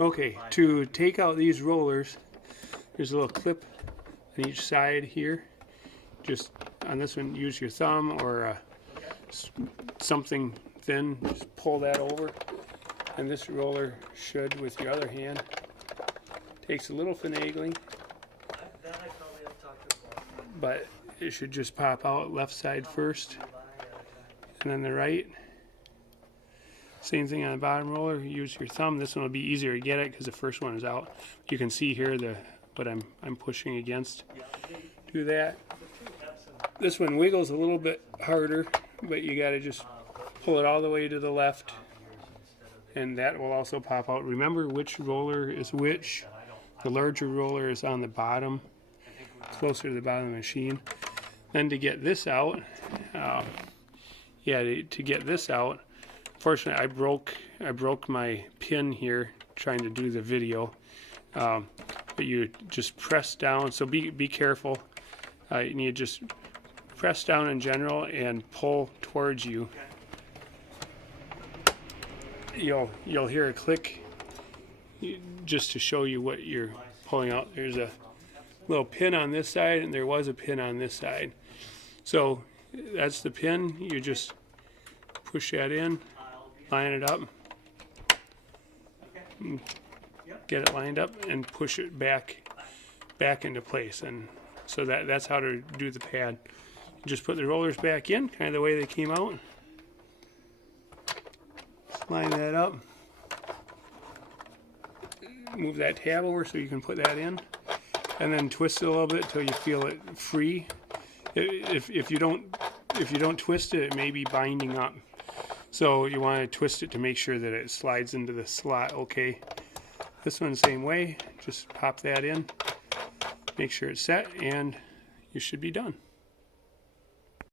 Okay, to take out these rollers, there's a little clip on each side here. Just on this one, use your thumb or something thin, just pull that over. And this roller should, with your other hand, takes a little finagling, but it should just pop out left side first, and then the right. Same thing on the bottom roller. Use your thumb. This one will be easier to get it because the first one is out. You can see here what I'm pushing against. Do that. This one wiggles a little bit harder, but you got to just pull it all the way to the left, and that will also pop out. Remember which roller is which. The larger roller is on the bottom, closer to the bottom of the machine. Then to get this out, to get this out, fortunately I broke my pin here trying to do the video, but you just press down. So be careful. You need to just press down in general and pull towards you. You'll hear a click just to show you what you're pulling out. There's a little pin on this side, and there was a pin on this side. So that's the pin. You just push that in, line it up, get it lined up, and push it back into place. And so that's how to do the pad. You just put the rollers back in, kind of the way they came out. Line that up. Move that tab over so you can put that in, and then twist it a little bit until you feel it free. If you don't twist it, it may be binding up. So you want to twist it to make sure that it slides into the slot. Okay. This one the same way. Just pop that in, make sure it's set, and you should be done.